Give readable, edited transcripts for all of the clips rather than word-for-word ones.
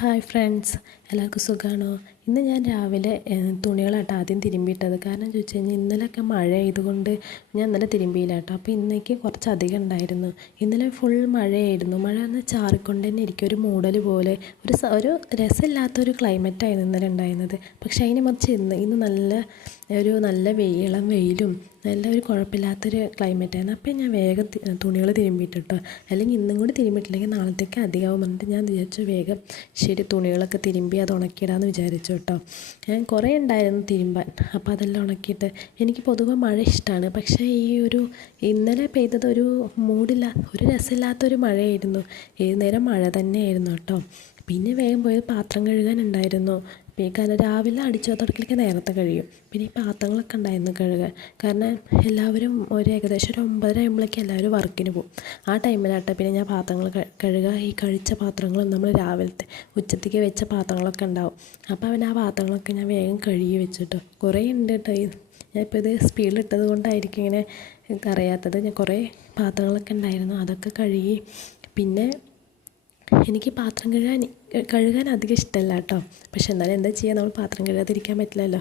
Hi friends, എല്ലാവർക്കും സുഖമാണോ? ഇന്ന് ഞാൻ രാവിലെ തുണികളാട്ടോ ആദ്യം തിരുമ്പിയിട്ടത്. കാരണം ചോദിച്ചു കഴിഞ്ഞാൽ ഇന്നലെയൊക്കെ മഴ ആയതുകൊണ്ട് ഞാൻ ഇന്നലെ തിരുമ്പിയില്ല കേട്ടോ. അപ്പോൾ ഇന്നേക്ക് കുറച്ചധികം ഉണ്ടായിരുന്നു. ഇന്നലെ ഫുൾ മഴയായിരുന്നു. മഴ എന്ന് ചാറിക്കൊണ്ട് തന്നെ ഇരിക്കും, ഒരു മൂടൽ പോലെ. ഒരു രസമില്ലാത്തൊരു ക്ലൈമറ്റായിരുന്നു ഇന്നലെ ഉണ്ടായിരുന്നത്. പക്ഷേ അതിന് മറിച്ച് ഇന്ന് നല്ല ഇളം വെയിലും നല്ല ഒരു കുഴപ്പമില്ലാത്തൊരു ക്ലൈമറ്റായിരുന്നു. അപ്പോൾ ഞാൻ വേഗം തുണികൾ തിരുമ്പിയിട്ടോ. അല്ലെങ്കിൽ ഇന്നും കൂടി തിരുമ്പിയിട്ടില്ലെങ്കിൽ നാളത്തേക്ക് അധികമാവും പറഞ്ഞിട്ട് ഞാൻ വിചാരിച്ചു വേഗം ശരി തുണികളൊക്കെ തിരുമ്പി അത് ഉണക്കിയിടാമെന്ന് വിചാരിച്ചു കേട്ടോ. ഞാൻ കുറേ ഉണ്ടായിരുന്നു തിരുമ്പാൻ. അപ്പോൾ അതെല്ലാം ഉണക്കിയിട്ട് എനിക്ക് പൊതുവെ മഴ ഇഷ്ടമാണ്. പക്ഷേ ഇന്നലെ പെയ്തത് ഒരു ഒരു രസമില്ലാത്തൊരു മഴയായിരുന്നു. ഏത് നേരം മഴ തന്നെയായിരുന്നു കേട്ടോ. പിന്നെ വേഗം പോയത് പാത്രം കഴുകാനുണ്ടായിരുന്നു. കാരണം രാവിലെ അടിച്ചു തുടക്കലൊക്കെ നേരത്തെ കഴിയും. പിന്നെ ഈ പാത്രങ്ങളൊക്കെ ഉണ്ടായിരുന്നു കഴുകാൻ. കാരണം എല്ലാവരും ഏകദേശം ഒരു 9:30 ആകുമ്പോഴേക്കും എല്ലാവരും വർക്കിന് പോകും. ആ ടൈമിലാട്ടോ പിന്നെ ഞാൻ പാത്രങ്ങൾ കഴുകുക. ഈ കഴിച്ച പാത്രങ്ങളും നമ്മൾ രാവിലത്തെ ഉച്ചത്തേക്ക് വെച്ച പാത്രങ്ങളൊക്കെ ഉണ്ടാവും. അപ്പോൾ ആ പാത്രങ്ങളൊക്കെ ഞാൻ വേഗം കഴുകി വെച്ചിട്ടോ. കുറേ ഉണ്ട് കേട്ടോ. ഞാനിപ്പോൾ ഇത് സ്പീഡിലിട്ടത് കൊണ്ടായിരിക്കും ഇങ്ങനെ അറിയാത്തത്. ഞാൻ കുറേ പാത്രങ്ങളൊക്കെ ഉണ്ടായിരുന്നു, അതൊക്കെ കഴുകി. പിന്നെ എനിക്ക് പാത്രം കഴുകാൻ അധികം ഇഷ്ടമല്ല കേട്ടോ. പക്ഷെ എന്നാലും എന്താ ചെയ്യുക, നമ്മൾ പാത്രം കഴുകാതിരിക്കാൻ പറ്റില്ലല്ലോ.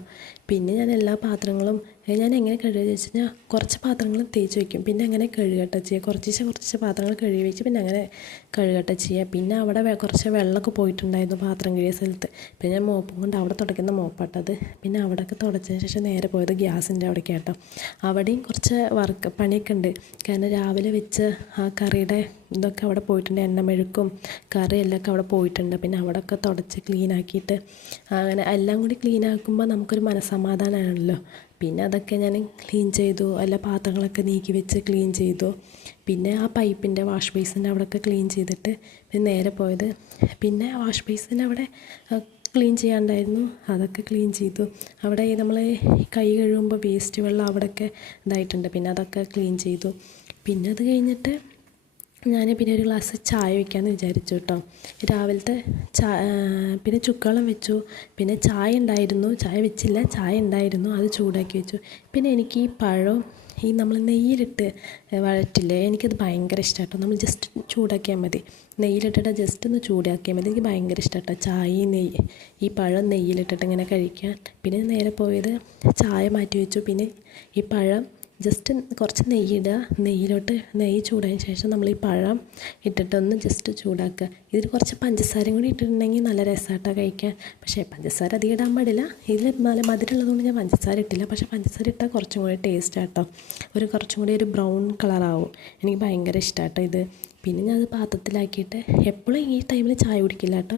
പിന്നെ ഞാൻ എല്ലാ പാത്രങ്ങളും ഞാൻ എങ്ങനെ കഴുകുക വെച്ച് കഴിഞ്ഞാൽ കുറച്ച് പാത്രങ്ങൾ തേച്ച് വയ്ക്കും, പിന്നെ അങ്ങനെ കഴുകട്ടെ ചെയ്യുക. കുറച്ച് പാത്രങ്ങൾ കഴുകി വെച്ച് പിന്നെ അങ്ങനെ കഴുകട്ടെ ചെയ്യുക. പിന്നെ അവിടെ കുറച്ച് വെള്ളമൊക്കെ പോയിട്ടുണ്ടായിരുന്നു പാത്രം കഴുകിയ സ്ഥലത്ത്. പിന്നെ ഞാൻ മോപ്പും കൊണ്ട് അവിടെ തുടയ്ക്കുന്ന മോപ്പാട്ടത്. പിന്നെ അവിടെയൊക്കെ തുടച്ചതിന് ശേഷം നേരെ പോയത് ഗ്യാസിൻ്റെ അവിടേക്ക് കേട്ടോ. അവിടെയും കുറച്ച് പണിയൊക്കെ ഉണ്ട്. കാരണം രാവിലെ വെച്ച് ആ കറിയുടെ ഇതൊക്കെ അവിടെ പോയിട്ടുണ്ട്. എണ്ണമെഴുക്കും കറിയെല്ലാം അവിടെ പോയിട്ടുണ്ട്. പിന്നെ അവിടെയൊക്കെ തുടച്ച് ക്ലീനാക്കിയിട്ട് അങ്ങനെ എല്ലാം കൂടി ക്ലീനാക്കുമ്പോൾ നമുക്കൊരു മനസ്സമാധാനമാണല്ലോ. പിന്നെ അതൊക്കെ ഞാൻ ക്ലീൻ ചെയ്തു. എല്ലാ പാത്രങ്ങളൊക്കെ നീക്കി വെച്ച് ക്ലീൻ ചെയ്തു. പിന്നെ ആ പൈപ്പിൻ്റെ വാഷ് ബേസിൻ്റെ അവിടെയൊക്കെ ക്ലീൻ ചെയ്തിട്ട് പിന്നെ നേരെ പോയത് പിന്നെ വാഷ് ബേസിൻ്റെ അവിടെ ക്ലീൻ ചെയ്യാണ്ടായിരുന്നു, അതൊക്കെ ക്ലീൻ ചെയ്തു. അവിടെ നമ്മൾ കൈ കഴുകുമ്പോൾ വേസ്റ്റ് വെള്ളം അവിടെയൊക്കെ ഇതായിട്ടുണ്ട്. പിന്നെ അതൊക്കെ ക്ലീൻ ചെയ്തു. പിന്നെ അത് കഴിഞ്ഞിട്ട് ഞാൻ പിന്നെ ഒരു ഗ്ലാസ് ചായ വയ്ക്കാമെന്ന് വിചാരിച്ചു കേട്ടോ. രാവിലത്തെ പിന്നെ ചുക്കുവെള്ളം വെച്ചു. പിന്നെ ചായ ഉണ്ടായിരുന്നു, ചായ വെച്ചില്ല, ചായ ഉണ്ടായിരുന്നു, അത് ചൂടാക്കി വെച്ചു. പിന്നെ എനിക്ക് ഈ പഴം നമ്മൾ നെയ്യിലിട്ട് വഴറ്റില്ലേ, എനിക്കത് ഭയങ്കര ഇഷ്ടമാണ് കേട്ടോ. നമ്മൾ ജസ്റ്റ് ചൂടാക്കിയാൽ മതി, നെയ്യിലിട്ടിട്ട് ജസ്റ്റ് ഒന്ന് ചൂടാക്കിയാൽ മതി. എനിക്ക് ഭയങ്കര ഇഷ്ടമാണ് കേട്ടോ ചായയും ഈ പഴം നെയ്യിലിട്ടിട്ട് ഇങ്ങനെ കഴിക്കാൻ. പിന്നെ നേരെ പോയത് ചായ മാറ്റി വെച്ചു. പിന്നെ ഈ പഴം ജസ്റ്റ് കുറച്ച് നെയ്യിടുക, നെയ്യ് ചൂടായതിന് ശേഷം നമ്മൾ ഈ പഴം ഇട്ടിട്ടൊന്ന് ജസ്റ്റ് ചൂടാക്കുക. ഇതിൽ കുറച്ച് പഞ്ചസാരയും കൂടി ഇട്ടിട്ടുണ്ടെങ്കിൽ നല്ല രസമായിട്ടാണ് കഴിക്കാൻ. പക്ഷേ പഞ്ചസാര അധികം ഇടാൻ പാടില്ല. ഇതിൽ നല്ല മധുരമുള്ളതുകൊണ്ട് ഞാൻ പഞ്ചസാര ഇട്ടില്ല. പക്ഷേ പഞ്ചസാര ഇട്ടാൽ കുറച്ചും കൂടി ടേസ്റ്റ് ആട്ടോ. കുറച്ചും കൂടി ഒരു ബ്രൗൺ കളറാവും. എനിക്ക് ഭയങ്കര ഇഷ്ടമാട്ടോ ഇത്. പിന്നെ ഞാൻ അത് പാത്രത്തിലാക്കിയിട്ട് എപ്പോഴും ഈ ടൈമിൽ ചായ കുടിക്കില്ല കേട്ടോ.